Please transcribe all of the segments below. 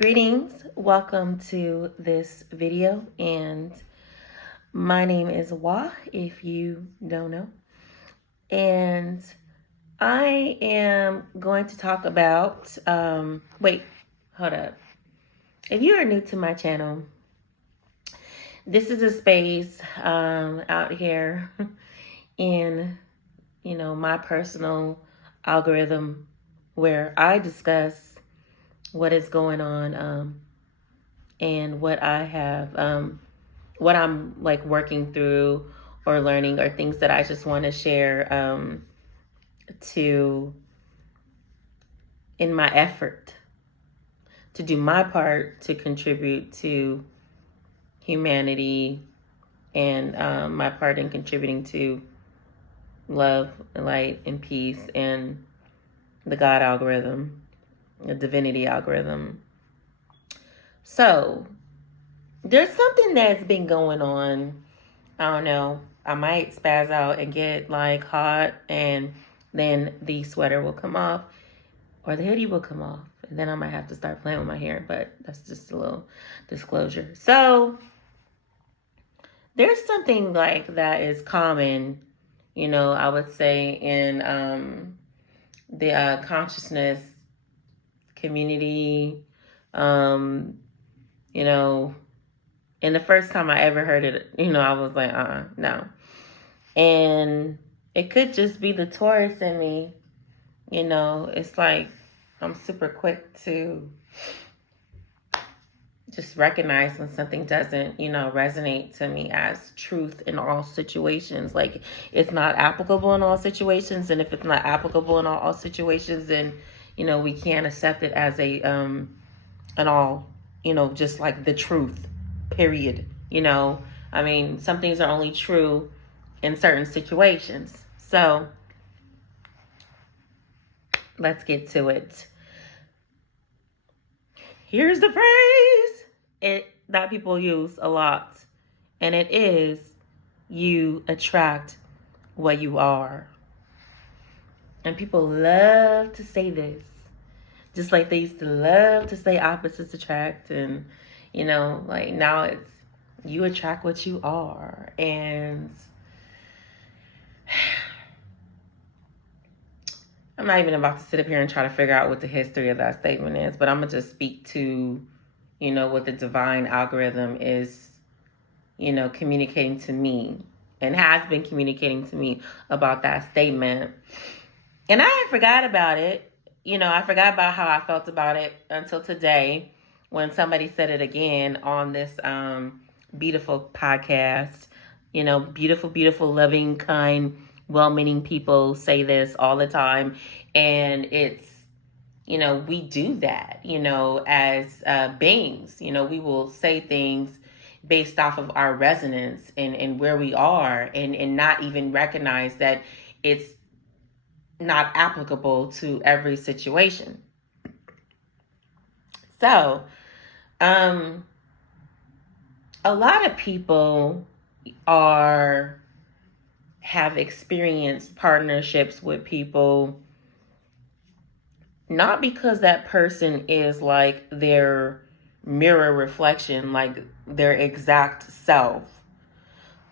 Greetings, welcome to this video, and my name is Wah, if you don't know, and I am going to talk about, wait, hold up. If you are new to my channel, this is a space out here in, my personal algorithm where I discuss what is going on and what I have, what I'm like working through or learning, or things that I just want to share to in my effort to do my part to contribute to humanity and my part in contributing to love, light, and peace, and the God algorithm, the divinity algorithm. So there's something that's been going on. I don't know. I might spaz out and get like hot, and then the sweater will come off or the hoodie will come off. And then I might have to start playing with my hair, but that's just a little disclosure. So there's something like that is common, I would say in the consciousness community, and the first time I ever heard it, I was like, no. And it could just be the Taurus in me. It's like I'm super quick to just recognize when something doesn't, resonate to me as truth in all situations. Like, it's not applicable in all situations. And if it's not applicable in all situations, then, we can't accept it as an all, just like the truth, period. I mean, some things are only true in certain situations. So let's get to it. Here's the phrase that people use a lot, and it is, you attract what you are. And people love to say this, just like they used to love to say opposites attract. And, like now it's, you attract what you are. And I'm not even about to sit up here and try to figure out what the history of that statement is, but I'm going to just speak to, what the divine algorithm is, communicating to me and has been communicating to me about that statement. And I forgot about it. I forgot about how I felt about it until today when somebody said it again on this beautiful podcast. Beautiful, beautiful, loving, kind, well-meaning people say this all the time. And it's, we do that, as beings. We will say things based off of our resonance and where we are, and not even recognize that it's not applicable to every situation. So, a lot of people have experienced partnerships with people not because that person is like their mirror reflection, like their exact self,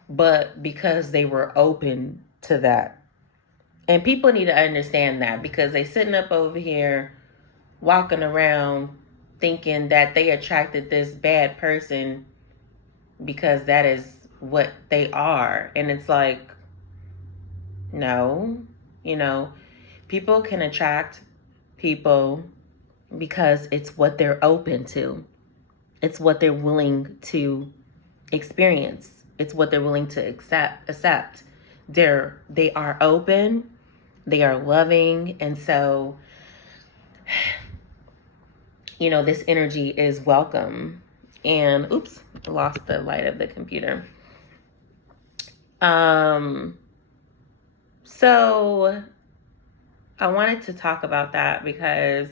but because they were open to that. And people need to understand that, because they sitting up over here walking around thinking that they attracted this bad person because that is what they are. And it's like, no, people can attract people because it's what they're open to. It's what they're willing to experience. It's what they're willing to accept. They are open, they are loving, and so this energy is welcome. And oops, lost the light of the computer. So I wanted to talk about that because,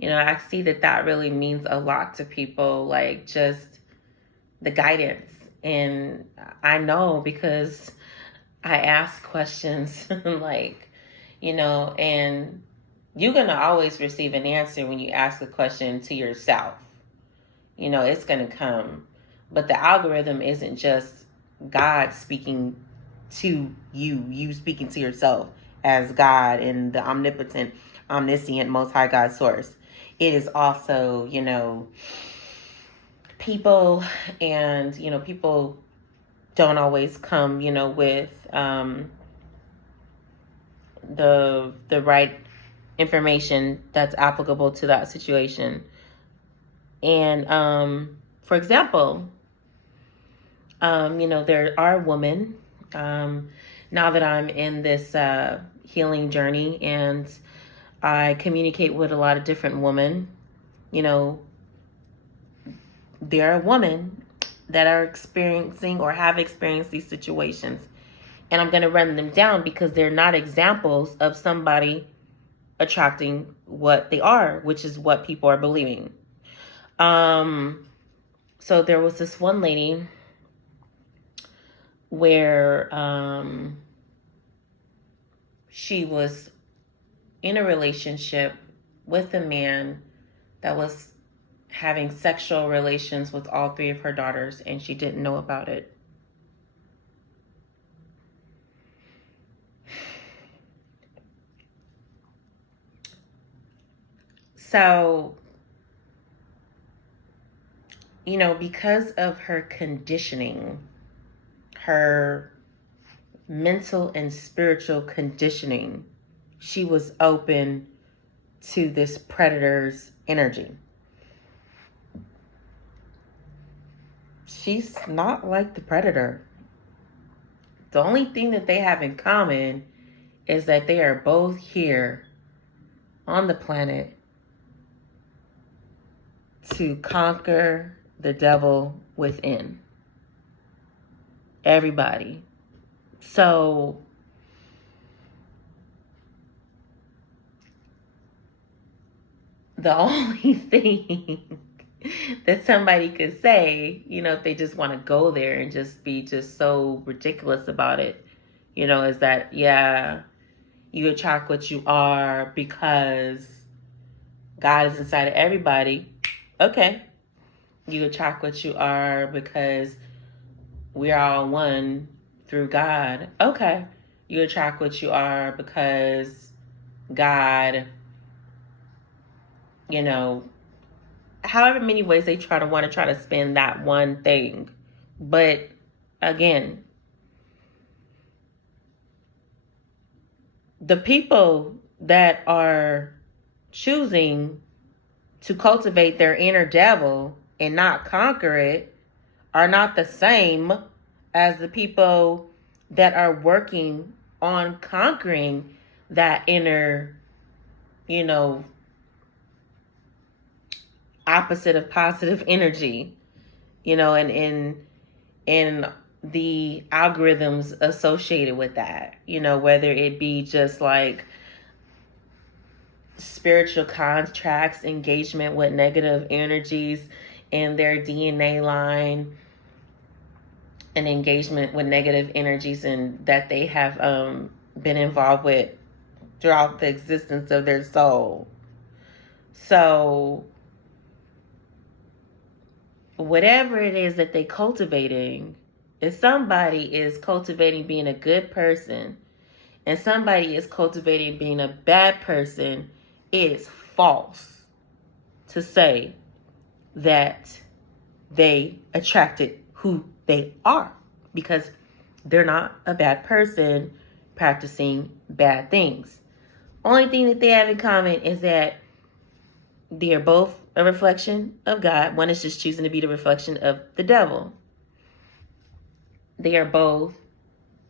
I see that really means a lot to people, like just the guidance. And I know because I ask questions like, and you're going to always receive an answer when you ask a question to yourself. You know, it's going to come. But the algorithm isn't just God speaking to you, you speaking to yourself as God and the omnipotent, omniscient, most high God source. It is also, you know, people, and, you know, people don't always come, you know, with the right information that's applicable to that situation. And for example, you know, there are women, now that I'm in this healing journey and I communicate with a lot of different women, you know, there are women that are experiencing or have experienced these situations. And I'm going to run them down because they're not examples of somebody attracting what they are, which is what people are believing. So there was this one lady where she was in a relationship with a man that was having sexual relations with all three of her daughters, and she didn't know about it. So, you know, because of her conditioning, her mental and spiritual conditioning, she was open to this predator's energy. She's not like the predator. The only thing that they have in common is that they are both here on the planet to conquer the devil within. Everybody. So the only thing that somebody could say, you know, if they just want to go there and just be just so ridiculous about it, you know, is that, yeah, you attract what you are because God is inside of everybody. Okay. You attract what you are because we are all one through God. Okay. You attract what you are because God, you know, however many ways they want to try to spin that one thing. But again, the people that are choosing to cultivate their inner devil and not conquer it are not the same as the people that are working on conquering that inner, you know, opposite of positive energy, you know, and in the algorithms associated with that, you know, whether it be just like spiritual contracts, engagement with negative energies in their DNA line, and engagement with negative energies and that they have been involved with throughout the existence of their soul. So whatever it is that they're cultivating, if somebody is cultivating being a good person and somebody is cultivating being a bad person, it's false to say that they attracted who they are, because they're not a bad person practicing bad things. Only thing that they have in common is that they are both a reflection of God. One is just choosing to be the reflection of the devil. They are both,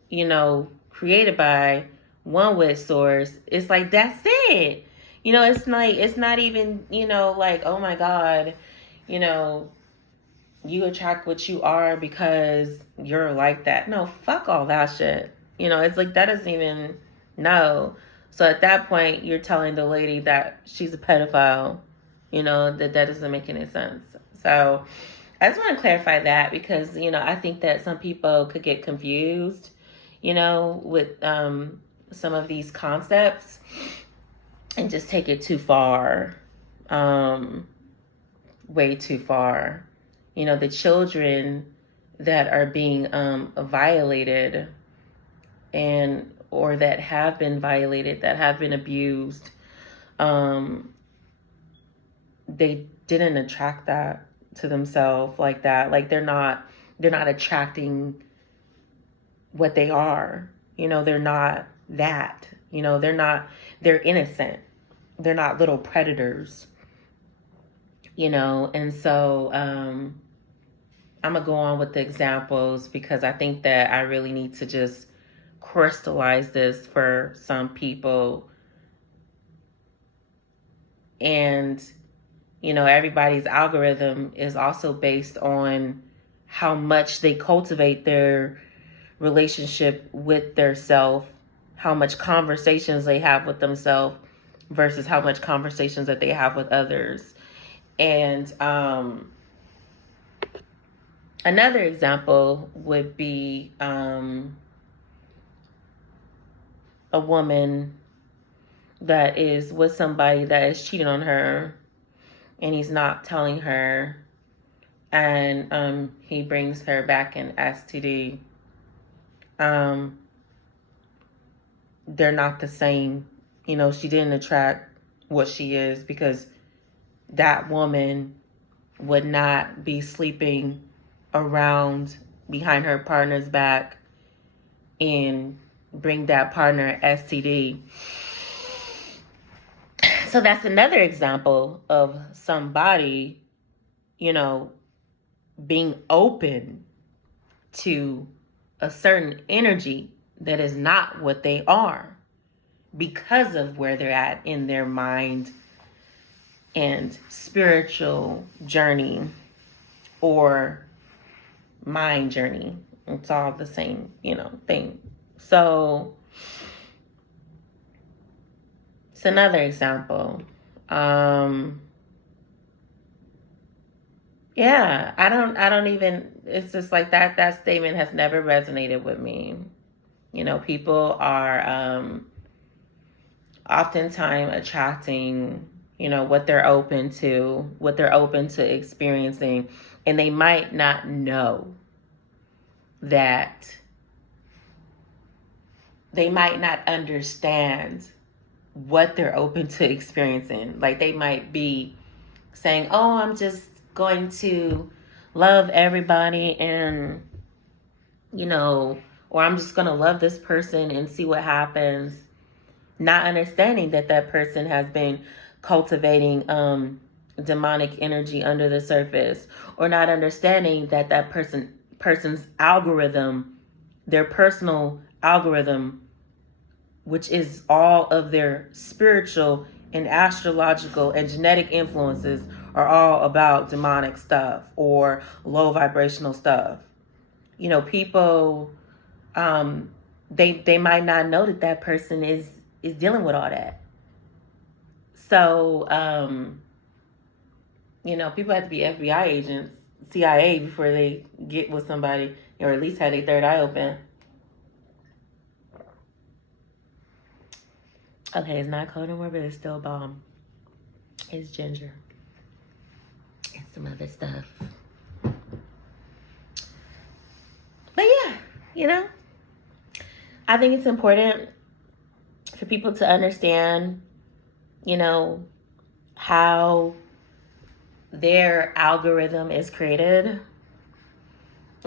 you know, created by one with source. It's like, that's it. You know, it's not even, you know, like, oh my God, you know, you attract what you are because you're like that. No, fuck all that shit. You know, it's like, that doesn't even, no. So at that point, you're telling the lady that she's a pedophile. You know, that doesn't make any sense. So I just want to clarify that because, you know, I think that some people could get confused, you know, with some of these concepts. and just take it too far, way too far. You know, the children that are being violated and or that have been violated, that have been abused, they didn't attract that to themselves like that. Like they're not attracting what they are. You know, they're not that. You know, they're innocent. They're not little predators. You know, and so I'm gonna go on with the examples because I think that I really need to just crystallize this for some people. And you know, everybody's algorithm is also based on how much they cultivate their relationship with their self, how much conversations they have with themselves versus how much conversations that they have with others. And another example would be a woman that is with somebody that is cheating on her and he's not telling her, and he brings her back in STD. They're not the same. You know, she didn't attract what she is because that woman would not be sleeping around behind her partner's back and bring that partner STD. So that's another example of somebody, you know, being open to a certain energy that is not what they are because of where they're at in their mind and spiritual journey or mind journey. It's all the same, you know, thing. So it's another example. Yeah, I don't even, it's just like that statement has never resonated with me. You know, people are oftentimes attracting, you know, what they're open to, what they're open to experiencing, and they might not know that, they might not understand what they're open to experiencing. Like they might be saying, oh, I'm just going to love everybody and, you know, or I'm just going to love this person and see what happens. Not understanding that that person has been cultivating demonic energy under the surface, or not understanding that that person's algorithm, their personal algorithm, which is all of their spiritual and astrological and genetic influences, are all about demonic stuff or low vibrational stuff. You know, people, they might not know that that person is dealing with all that. So, you know, people have to be FBI agents, CIA, before they get with somebody, or at least have their third eye open. Okay, it's not cold anymore, but it's still bomb. It's ginger and some other stuff. But yeah, you know, I think it's important for people to understand, you know, how their algorithm is created.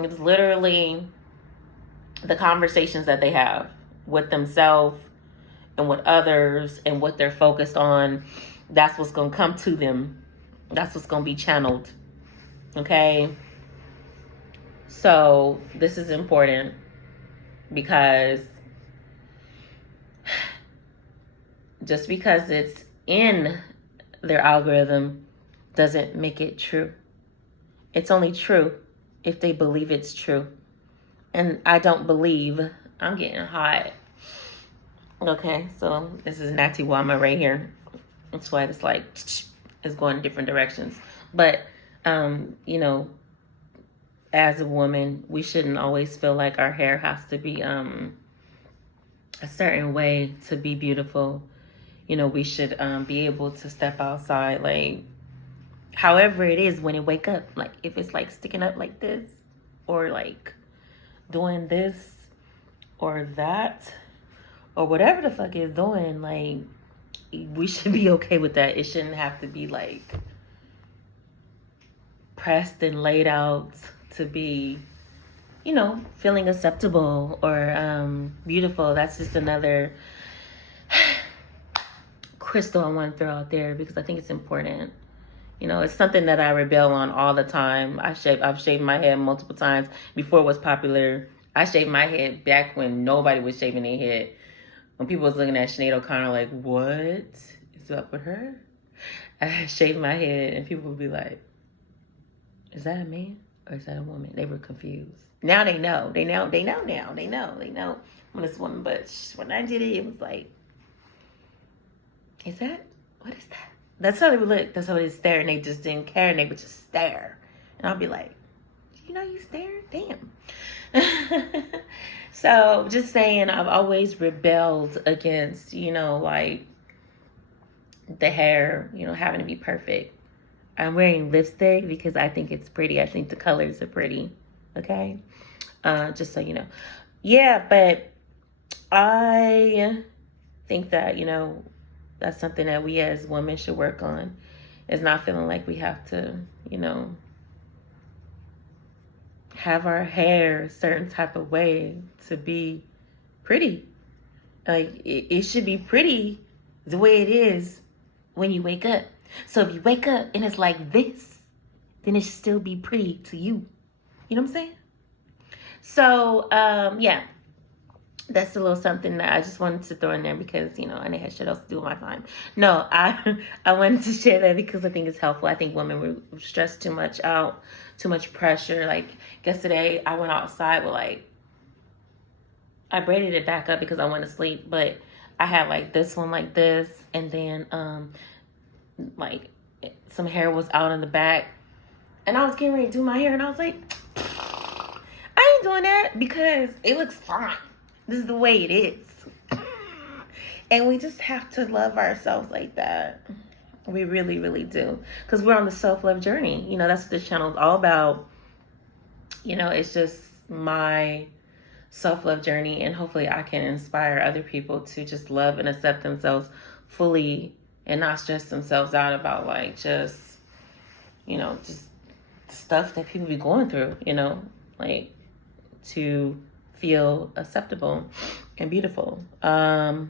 It's literally the conversations that they have with themselves and with others and what they're focused on. That's what's going to come to them. That's what's going to be channeled. Okay? So this is important because just because it's in their algorithm doesn't make it true. It's only true if they believe it's true. And I don't believe. I'm getting hot. Okay, so this is Natty Wama right here. That's why it's like, it's going in different directions. But, you know, as a woman, we shouldn't always feel like our hair has to be a certain way to be beautiful. we should be able to step outside, like, however it is when you wake up. Like, if it's like sticking up like this, or like doing this or that, or whatever the fuck is doing, like, we should be okay with that. It shouldn't have to be like pressed and laid out to be, feeling acceptable or beautiful. That's just another crystal I want to throw out there, because I think it's important. It's something that I rebel on all the time. I've shaved my head multiple times before it was popular. I shaved my head back when nobody was shaving their head. When people was looking at Sinead O'Connor like, what is up with her? I shaved my head and people would be like, is that a man or is that a woman? They were confused. Now they know. They know now when it's a woman. But when I did it, it was like, what is that? That's how they would look. That's how they stare, and they just didn't care, and they would just stare. And I'll be like, you stared? Damn. So just saying, I've always rebelled against, like the hair, having to be perfect. I'm wearing lipstick because I think it's pretty. I think the colors are pretty. Okay. Just so you know. Yeah, but I think that, that's something that we as women should work on, is not feeling like we have to, have our hair a certain type of way to be pretty. Like, it should be pretty the way it is when you wake up. So if you wake up and it's like this, then it should still be pretty to you. You know what I'm saying? So, yeah. That's a little something that I just wanted to throw in there because, I didn't have shit else to do with my time. No, I wanted to share that because I think it's helpful. I think women were stressed too much out, too much pressure. Like, yesterday, I went outside with, I braided it back up because I went to sleep, but I had, this one like this, and then, some hair was out in the back, and I was getting ready to do my hair, and I was like, I ain't doing that because it looks fine. This is the way it is. And we just have to love ourselves like that. We really, really do. Because we're on the self-love journey. That's what this channel is all about. It's just my self-love journey. And hopefully I can inspire other people to just love and accept themselves fully and not stress themselves out about, just stuff that people be going through, to feel acceptable and beautiful. Yeah.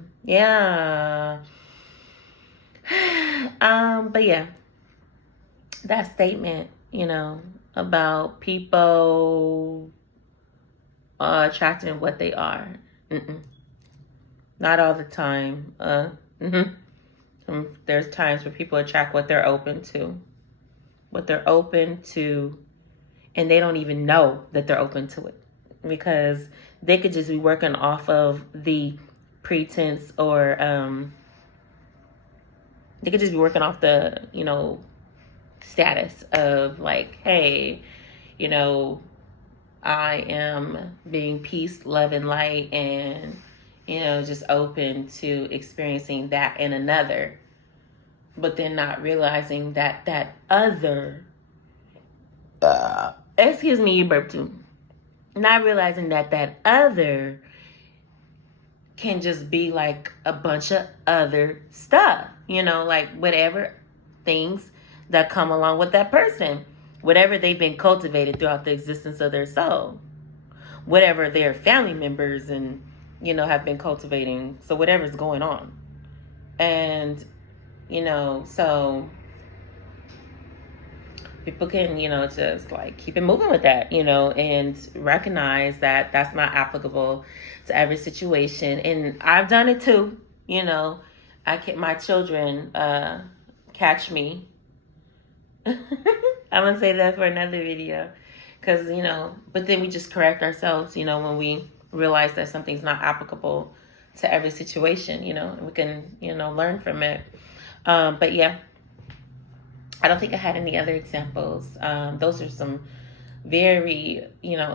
But yeah, that statement, about people attracting what they are. Not all the time. There's times where people attract what they're open to. And they don't even know that they're open to it. Because they could just be working off of the pretense, or they could just be working off the, status of hey, I am being peace, love, and light, and, just open to experiencing that in another. But then not realizing that other, excuse me, you burped too. Not realizing that other can just be a bunch of other stuff, whatever things that come along with that person, whatever they've been cultivated throughout the existence of their soul, whatever their family members and, have been cultivating. So whatever's going on. And, so people can, just keep it moving with that, and recognize that that's not applicable to every situation. And I've done it too, my children catch me. I'm going to say that for another video because, but then we just correct ourselves, when we realize that something's not applicable to every situation, and we can, learn from it. But yeah. I don't think I had any other examples. Those are some very,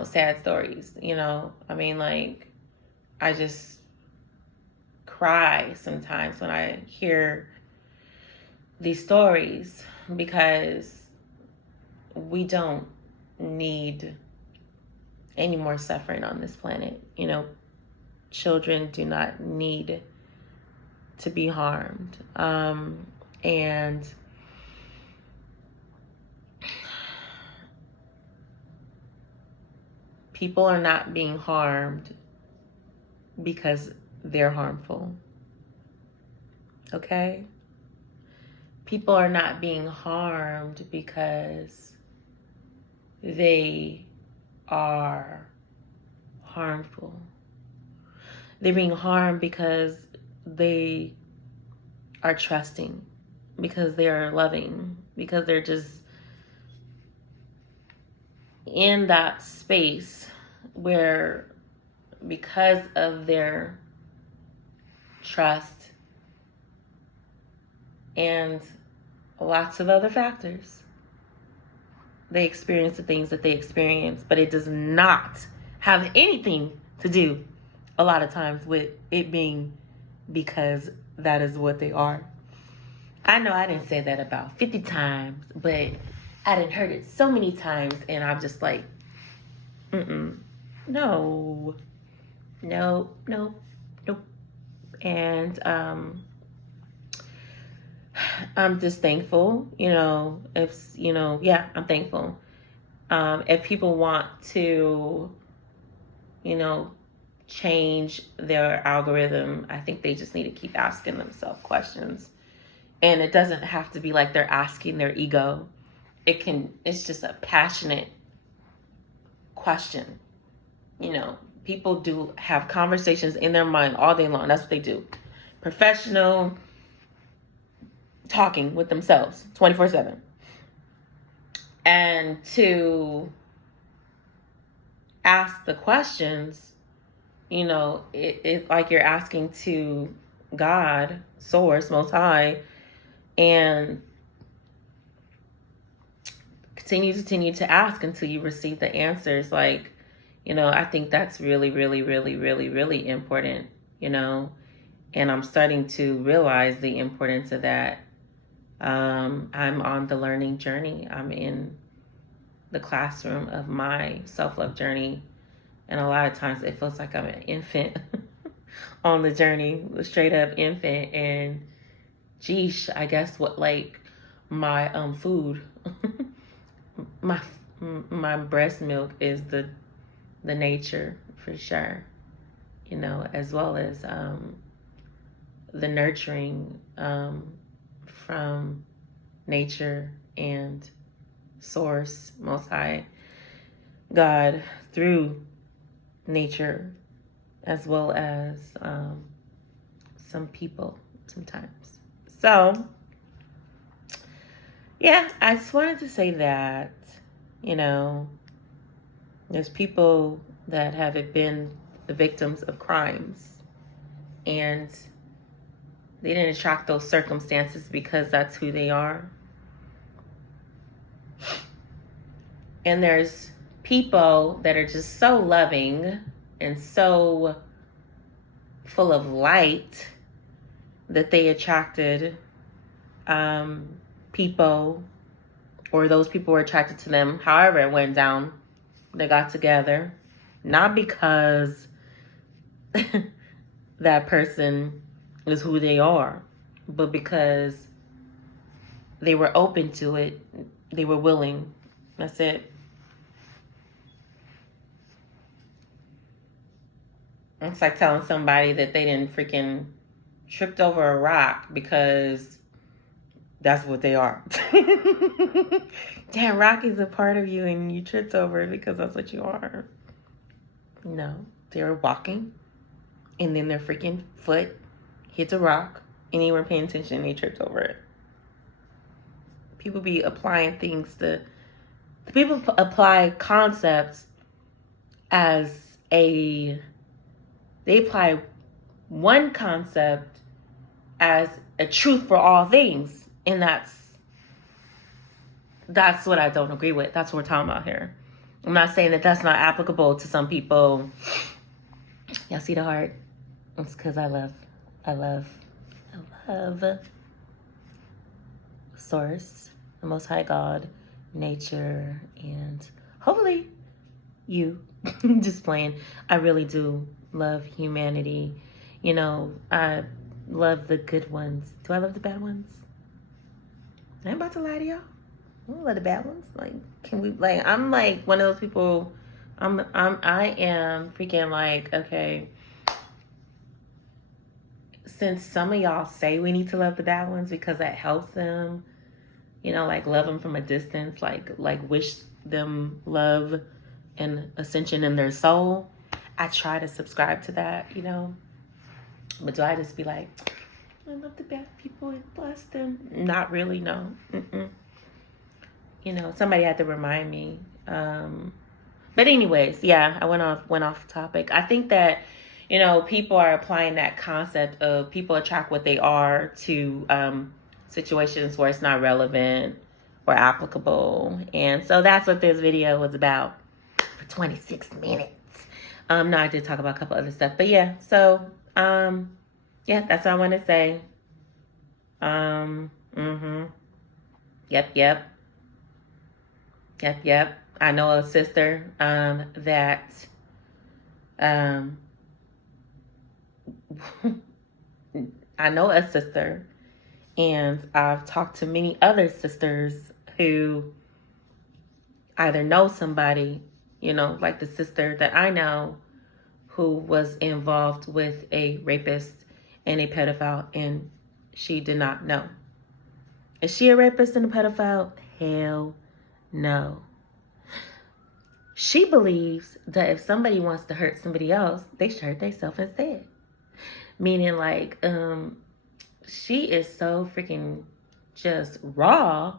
sad stories, I mean, I just cry sometimes when I hear these stories, because we don't need any more suffering on this planet. You know, children do not need to be harmed. And people are not being harmed because they're harmful. Okay? People are not being harmed because they are harmful. They're being harmed because they are trusting, because they are loving, because they're just in that space where, because of their trust and lots of other factors, they experience the things that they experience. But it does not have anything to do a lot of times with it being because that is what they are. I know I didn't say that about 50 times, but I didn't heard it so many times, and I'm just like, no. And I'm just thankful, I'm thankful. If people want to, change their algorithm, I think they just need to keep asking themselves questions. And it doesn't have to be like they're asking their ego. It's just a passionate question. People do have conversations in their mind all day long. That's what they do. Professional talking with themselves 24/7. And to ask the questions, it's like you're asking to God, Source, Most High, and continue to ask until you receive the answers. Like, I think that's really, really, really, really, really important, and I'm starting to realize the importance of that. I'm on the learning journey. I'm in the classroom of my self-love journey. And a lot of times it feels like I'm an infant on the journey, a straight up infant. And geesh, I guess what, like, my food, my breast milk is the nature, for sure, as well as the nurturing from nature and Source, Most High, God, through nature, as well as some people sometimes. So, yeah, I just wanted to say that, there's people that have been the victims of crimes, and they didn't attract those circumstances because that's who they are. And there's people that are just so loving and so full of light that they attracted people, or those people were attracted to them. However it went down, they got together, not because that person is who they are, but because they were open to it. They were willing. That's it. It's like telling somebody that they didn't freaking tripped over a rock because that's what they are. Damn, rock is a part of you and you tripped over it because that's what you are. No, they were walking and then their freaking foot hit a rock and they weren't paying attention and they tripped over it. People be applying things people apply concepts as they apply one concept as a truth for all things. And that's what I don't agree with. That's what we're talking about here. I'm not saying that that's not applicable to some people. Y'all see the heart? It's because I love I love Source, the Most High God, nature, and hopefully you. Just playing. I really do love humanity. You know, I love the good ones. Do I love the bad ones? I ain't about to lie to y'all. I don't love the bad ones. Like, can we, like, I'm like one of those people. I am freaking like, okay, since some of y'all say we need to love the bad ones because that helps them, you know, like love them from a distance, like wish them love and ascension in their soul. I try to subscribe to that, you know. But do I just be like, I love the bad people and bless them? Not really, no. You know, somebody had to remind me. But anyways, yeah, I went off topic. I think that, you know, people are applying that concept of people attract what they are to situations where it's not relevant or applicable. And so that's what this video was about for 26 minutes. No, I did talk about a couple other stuff. But yeah, so, yeah, that's all I want to say. Yep. I know a sister that I know a sister, and I've talked to many other sisters who either know somebody, you know, like the sister that I know who was involved with a rapist and a pedophile, and she did not know. Is she a rapist and a pedophile? Hell no. She believes that if somebody wants to hurt somebody else, they should hurt themselves instead. Meaning, like, she is so freaking just raw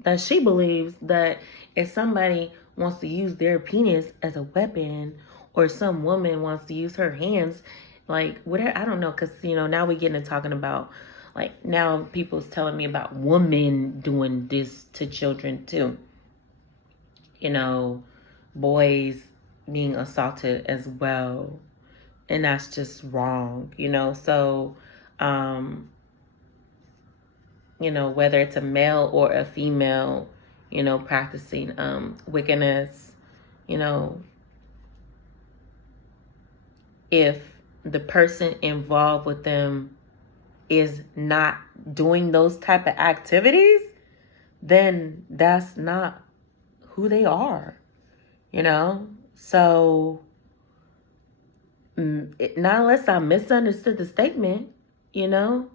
that she believes that if somebody wants to use their penis as a weapon, or some woman wants to use her hands, like, whatever, I don't know, because, you know, now we getting to talking about, like, now people's telling me about women doing this to children too. You know, boys being assaulted as well. And that's just wrong, you know. So, you know, whether it's a male or a female, you know, practicing wickedness, you know, if the person involved with them is not doing those type of activities, then that's not who they are, you know. So not unless I misunderstood the statement, you know,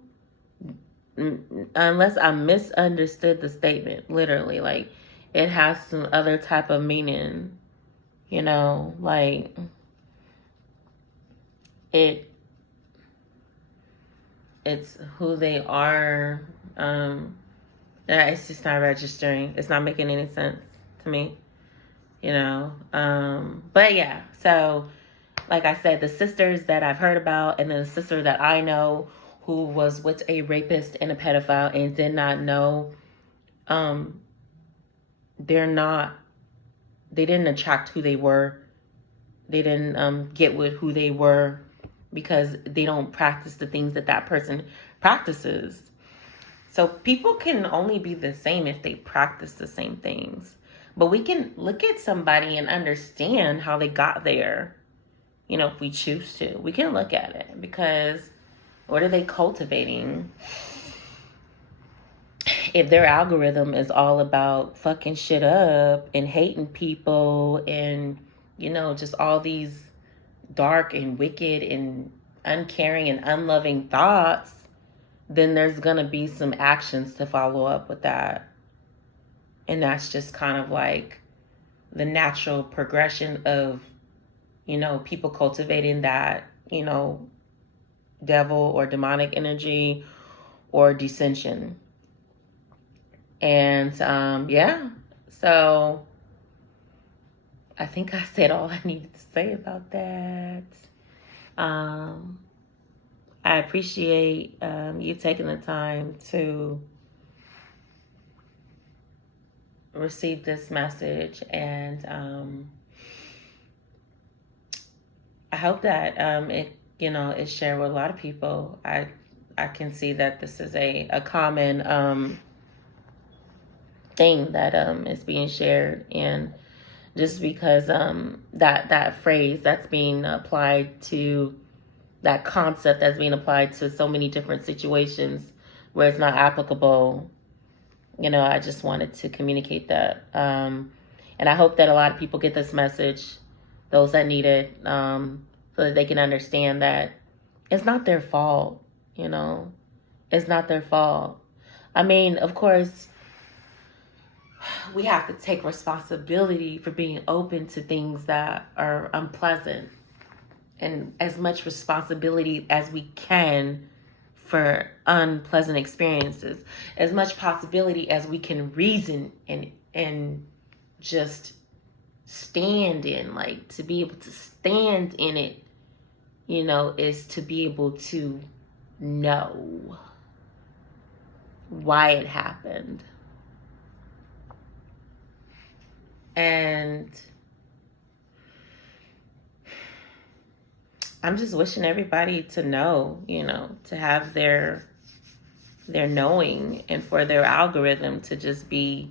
unless I misunderstood the statement, literally, like, it has some other type of meaning, you know, like, it's who they are. It's just not registering. It's not making any sense to me, you know. But yeah, so like I said, the sisters that I've heard about, and then the sister that I know who was with a rapist and a pedophile and did not know, they didn't attract who they were. They didn't get with who they were because they don't practice the things that that person practices. So people can only be the same if they practice the same things. But we can look at somebody and understand how they got there. You know, if we choose to, we can look at it, because what are they cultivating? If their algorithm is all about fucking shit up and hating people and, you know, just all these dark and wicked and uncaring and unloving thoughts, then there's going to be some actions to follow up with that. And that's just kind of like the natural progression of, you know, people cultivating that, you know, devil or demonic energy or dissension. And yeah, so I think I said all I needed to say about that. I appreciate you taking the time to receive this message, and I hope that it is shared with a lot of people. I can see that this is a common thing that is being shared, and just because that phrase that's being applied to, that concept that's being applied to so many different situations where it's not applicable, I just wanted to communicate that. And I hope that a lot of people get this message, those that need it, so that they can understand that it's not their fault, It's not their fault. I mean, of course, we have to take responsibility for being open to things that are unpleasant, and as much responsibility as we can for unpleasant experiences, as much possibility as we can reason and just stand in, like to be able to stand in it, is to be able to know why it happened. And I'm just wishing everybody to know, to have their knowing, and for their algorithm to just be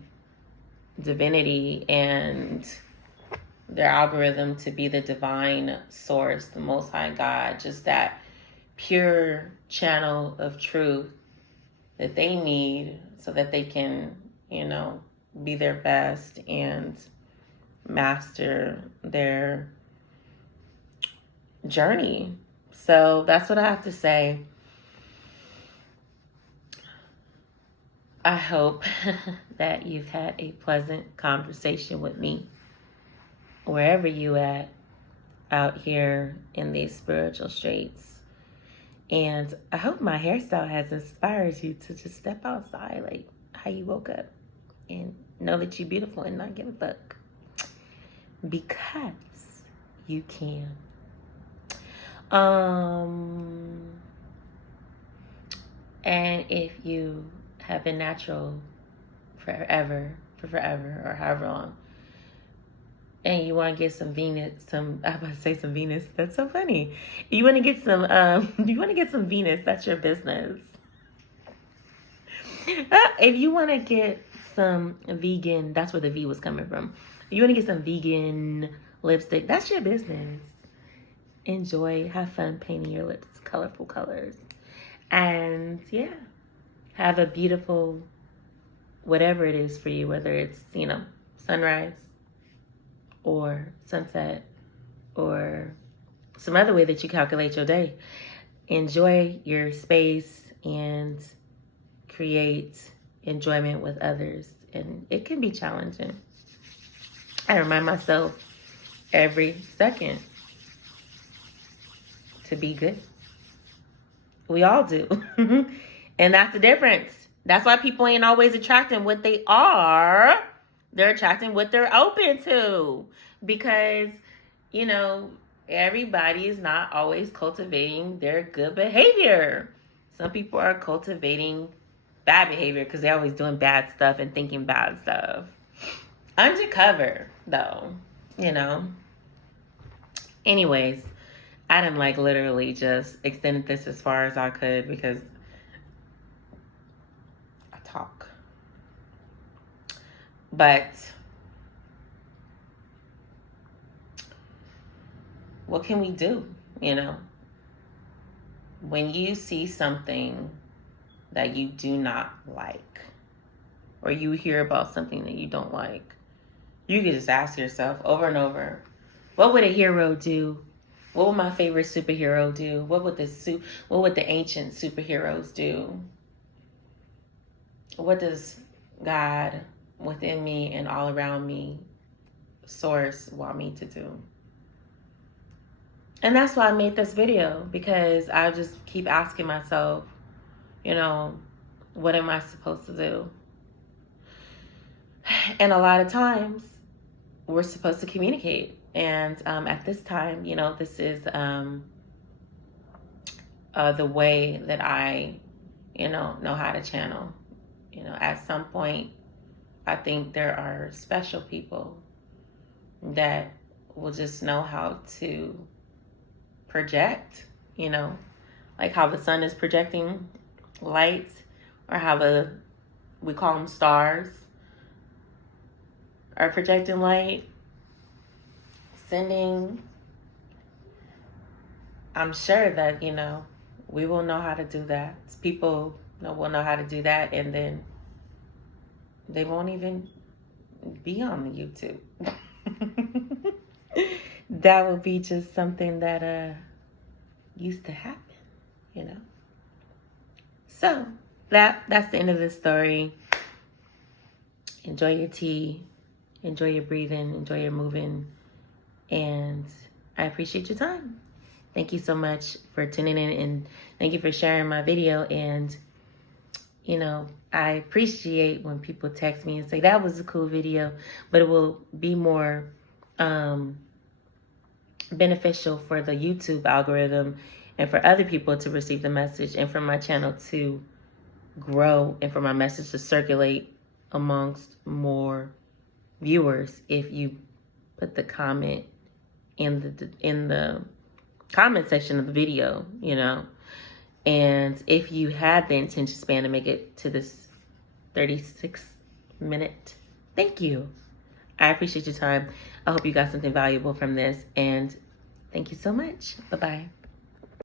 divinity, and their algorithm to be the divine source, the Most High God, just that pure channel of truth that they need so that they can, be their best and master their journey. So that's what I have to say. I hope that you've had a pleasant conversation with me, wherever you at out here in these spiritual streets. And I hope my hairstyle has inspired you to just step outside, like how you woke up, and know that you're beautiful and not give a fuck, because you can. And if you have been natural for forever, or however long, and you want to get some Venus, I'm about to say some Venus. That's so funny. You want to get some, Venus, that's your business. If you want to get some vegan, that's where the V was coming from. If you want to get some vegan lipstick, that's your business. Enjoy, have fun painting your lips colorful colors. And yeah, have a beautiful, whatever it is for you, whether it's, sunrise or sunset or some other way that you calculate your day. Enjoy your space and create enjoyment with others. And it can be challenging. I remind myself every second to be good. We all do. And that's the difference. That's why people ain't always attracting what they are. They're attracting what they're open to. Because, everybody is not always cultivating their good behavior. Some people are cultivating bad behavior because they're always doing bad stuff and thinking bad stuff. Undercover, though, Anyways, I done literally just extended this as far as I could because I talk. But what can we do, When you see something that you do not like, or you hear about something that you don't like, you can just ask yourself over and over, what would a hero do? What would my favorite superhero do? What would the ancient superheroes do? What does God within me and all around me, source, want me to do? And that's why I made this video, because I just keep asking myself, what am I supposed to do? And a lot of times we're supposed to communicate. And at this time, this is the way that I, know how to channel. At some point, I think there are special people that will just know how to project, you know, like how the sun is projecting lights, or how we call them stars, are projecting light, sending. I'm sure that, you know, we will know how to do that. People will know how to do that, and then they won't even be on the YouTube. That would be just something that used to happen, you know. So that's the end of this story. Enjoy your tea, enjoy your breathing, enjoy your moving, and I appreciate your time. Thank you so much for tuning in, and thank you for sharing my video. And you know, I appreciate when people text me and say that was a cool video, but it will be more beneficial for the YouTube algorithm and for other people to receive the message, and for my channel to grow, and for my message to circulate amongst more viewers if you put the comment in the comment section of the video, you know. And if you had the attention span to make it to this 36-minute, thank you. I appreciate your time. I hope you got something valuable from this, and thank you so much. Bye-bye.